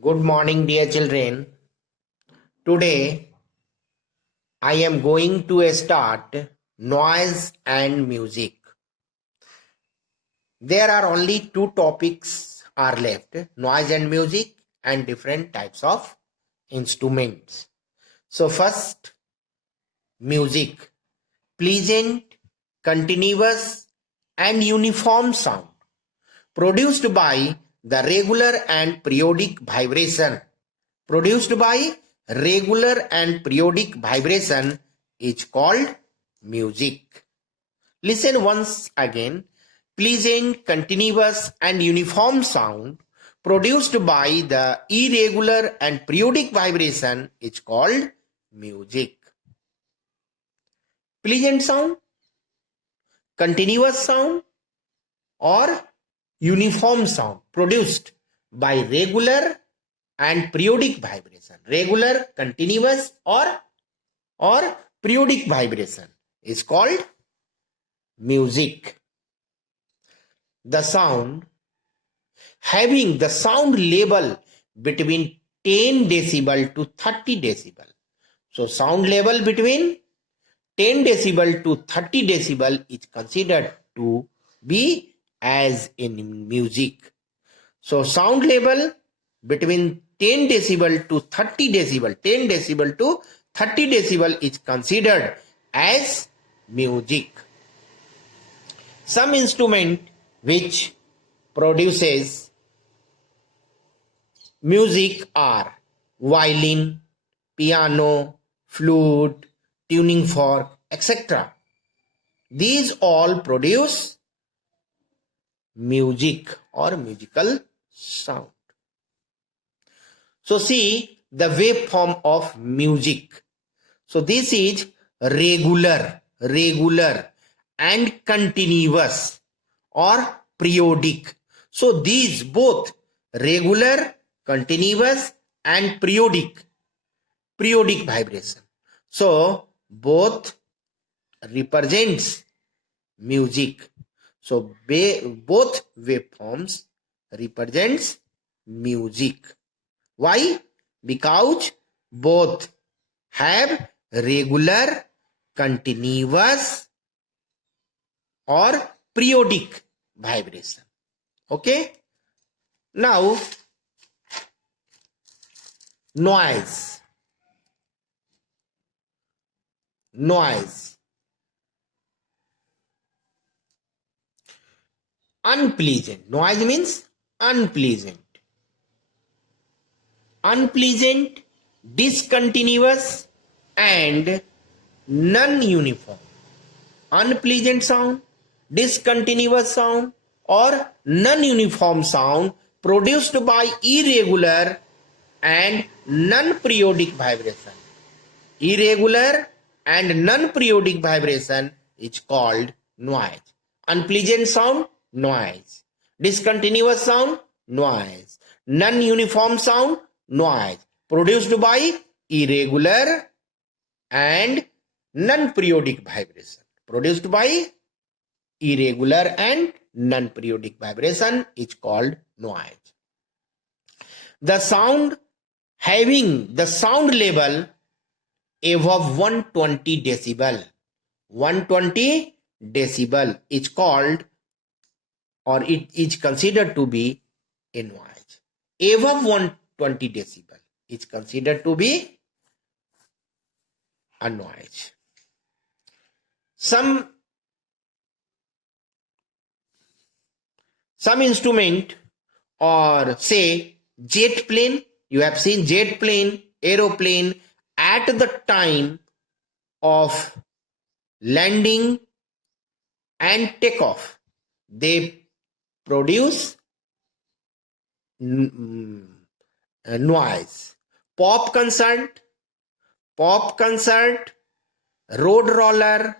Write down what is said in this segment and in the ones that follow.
Good morning, dear children. Today I am going to start noise and music. There are only two topics are left: noise and music and different types of instruments. So first, music. Pleasant, continuous and uniform sound produced by the regular and periodic vibration. Produced by regular and periodic vibration is called music. Listen once again. Pleasant, continuous and uniform sound produced by the irregular and periodic vibration is called music. Pleasant sound, continuous sound or uniform sound produced by regular and periodic vibration. Regular, continuous or periodic vibration is called music. The sound having the sound level between 10 decibel to 30 decibel. So sound level between 10 decibel to 30 decibel is considered to be as in music. So sound level between 10 decibel to 30 decibel, 10 decibel to 30 decibel is considered as music. Some instrument which produces music are violin, piano, flute, tuning fork, etc. These all produce music or musical sound. So see the waveform of music. So this is regular and continuous or periodic. So these both regular, continuous and periodic vibration. So both represents music. So both waveforms represents music. Why? Because both have regular, continuous or periodic vibration. Okay? Now, noise. Unpleasant. Noise means unpleasant. Unpleasant, discontinuous and non-uniform. Unpleasant sound, discontinuous sound or non-uniform sound produced by irregular and non-periodic vibration. Irregular and non-periodic vibration is called noise. Unpleasant sound, noise. Discontinuous sound, noise. Non-uniform sound, noise. Produced by irregular and non-periodic vibration. Produced by irregular and non-periodic vibration is called noise. The sound having the sound level above 120 decibel. 120 decibel is called or it is considered to be a noise. Above 120 decibel is considered to be a noise. Some instrument or say jet plane, you have seen jet plane, aeroplane at the time of landing and takeoff, they produce noise. Pop concert, road roller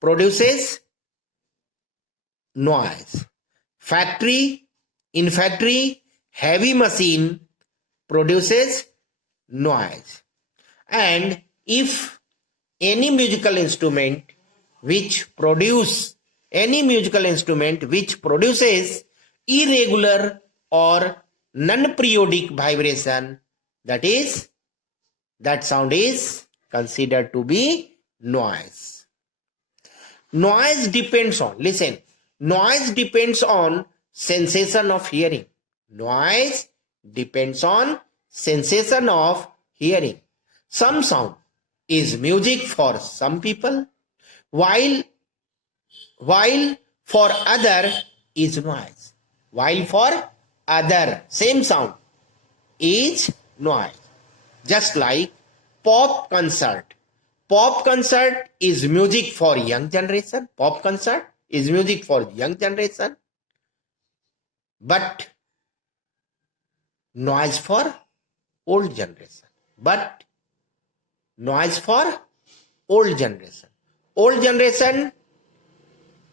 produces noise. In factory, heavy machine produces noise. And if any musical instrument which produces irregular or non-periodic vibration, that sound is considered to be noise. Noise depends on, listen, noise depends on sensation of hearing. Noise depends on sensation of hearing. Some sound is music for some people, while for other is noise. While for other, same sound is noise. Just like pop concert. Pop concert is music for young generation. Pop concert is music for young generation, but noise for old generation. But noise for old generation. Old generation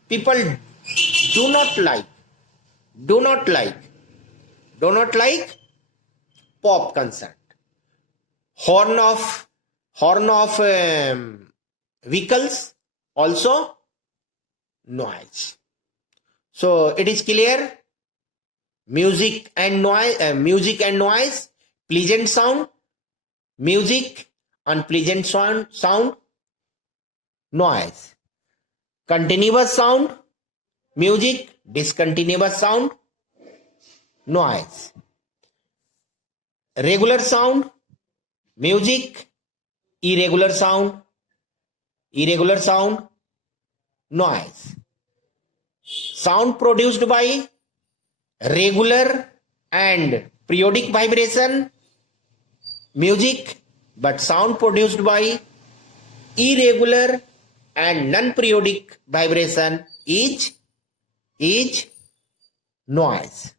people do not like pop concert. Horn of vehicles also noise. So it is clear, music and noise, pleasant sound, music, unpleasant sound, noise. Continuous sound, music, discontinuous sound, noise. Regular sound, music, irregular sound, noise. Sound produced by regular and periodic vibration, music, but sound produced by irregular and non-periodic vibration is noise.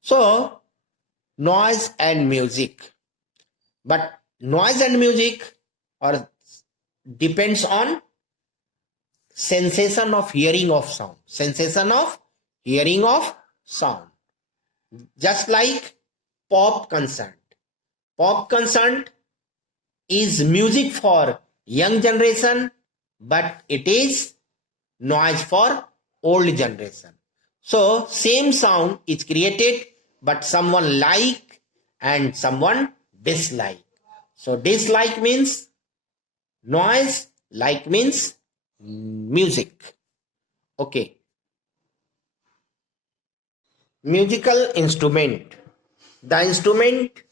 So, noise and music. But noise and music depends on sensation of hearing of sound. Sensation of hearing of sound. Just like pop concert. Pop concert is music for young generation, but it is noise for old generation. So same sound is created, but someone like and someone dislike. So dislike means noise, like means music. Okay. Musical instrument. The instrument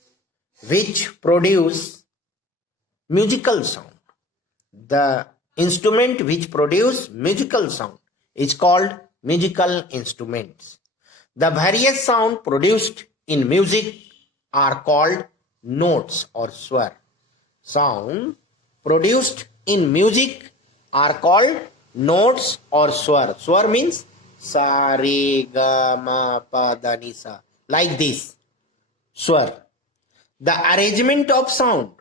which produce musical sound. The instrument which produce musical sound is called musical instruments. The various sound produced in music are called notes or swar. Sound produced in music are called notes or swar. Swar means sa, re, ga, ma, pa, da, ni, sa. Like this. Swar. The arrangement of sound.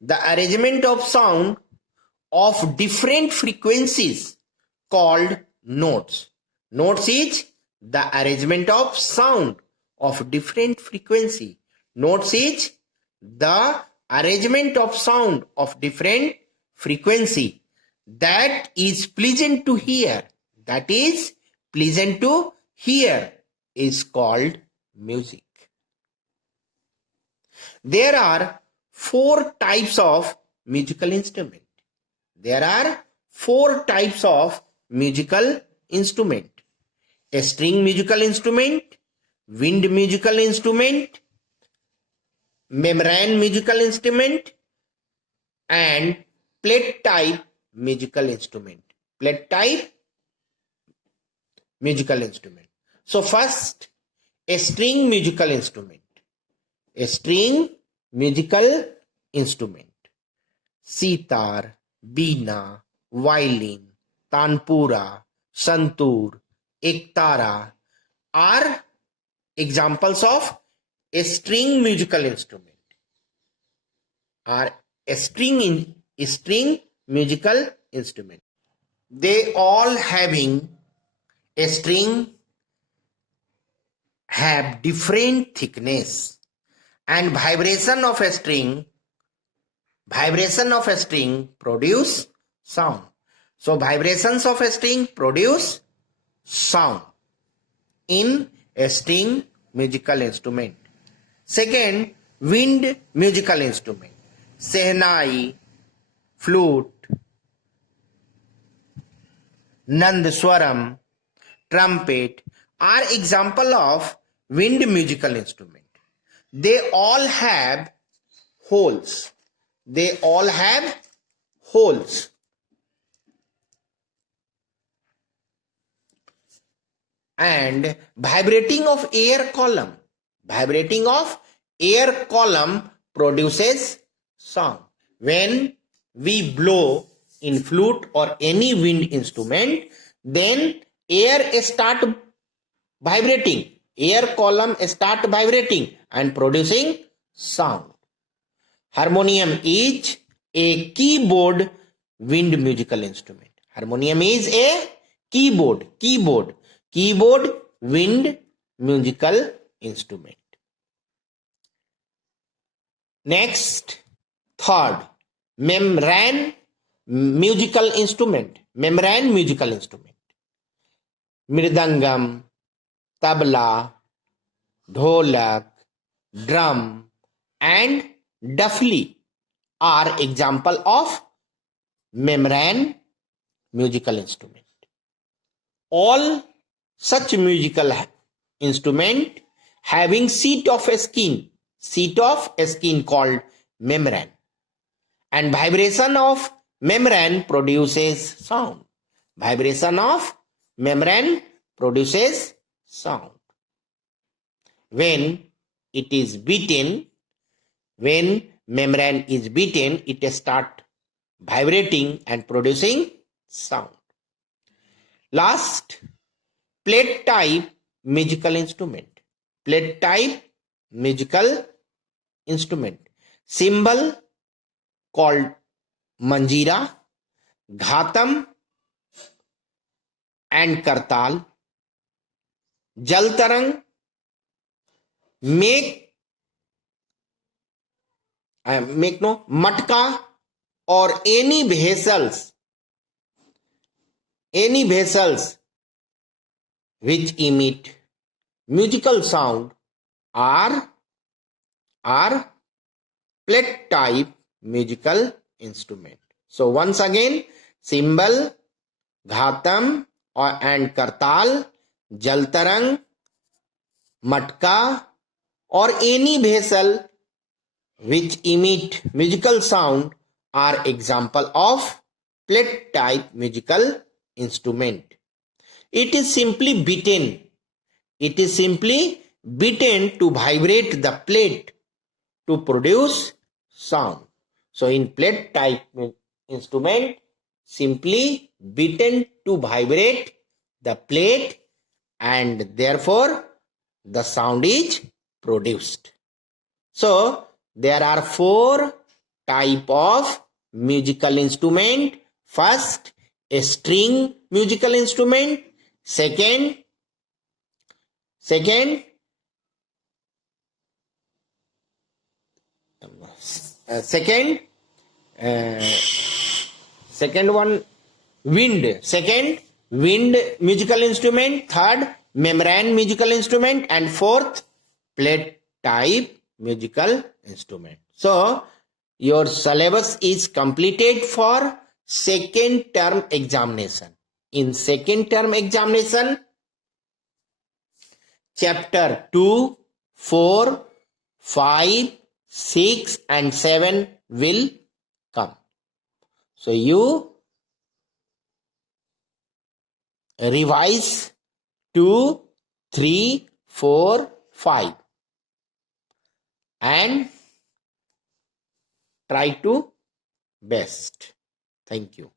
The arrangement of sound of different frequencies called notes. Notes is the arrangement of sound of different frequency. Notes is the arrangement of sound of different frequency that is pleasant to hear. That is pleasant to hear is called music. There are 4 types of musical instrument. There are 4 types of musical instrument. A string musical instrument, wind musical instrument, membrane musical instrument, and plate type musical instrument. Plate type musical instrument. So first, a string musical instrument. A string musical instrument. Sitar, Veena, violin, tanpura, santur, ektara are examples of a string musical instrument. Are a string musical instrument. They all having a string have different thickness, and vibration of a string produce sound. So vibrations of a string produce sound in a string musical instrument. Second, wind musical instrument. Sehnai, flute, Nandaswaram, trumpet are example of wind musical instrument. They all have holes. They all have holes. And vibrating of air column. Vibrating of air column produces sound. When we blow in flute or any wind instrument, then air start vibrating. Air column start vibrating and producing sound. Harmonium is a keyboard wind musical instrument. Harmonium is a keyboard wind musical instrument. Next, third, membrane musical instrument. Membrane musical instrument. Mridangam, tabla, dholak, drum and dafli are example of membrane musical instrument. All such musical instrument having sheet of skin called membrane, and vibration of membrane produces sound. Vibration of membrane produces sound. When it is beaten, when membrane is beaten, it start vibrating and producing sound. Last, plate type musical instrument. Plate type musical instrument. Cymbal called manjira, ghatam and kartal, jaltarang matka or any vessels which emit musical sound are plate type musical instrument. So once again, cymbal, ghatam and kartal, jaltarang, matka or any vessel which emit musical sound are example of plate type musical instrument. It is simply beaten. It is simply beaten to vibrate the plate to produce sound. So in plate type instrument, simply beaten to vibrate the plate and therefore the sound is produced. So there are 4 type of musical instrument. First, a string musical instrument. Second, one wind. Second, wind musical instrument. Third, membrane musical instrument. And fourth, plate type musical instrument. So your syllabus is completed for second term examination. In second term examination, chapter 2, 4, 5, 6 and 7 will come. So you revise 2, 3, 4, 5 and try to best. Thank you.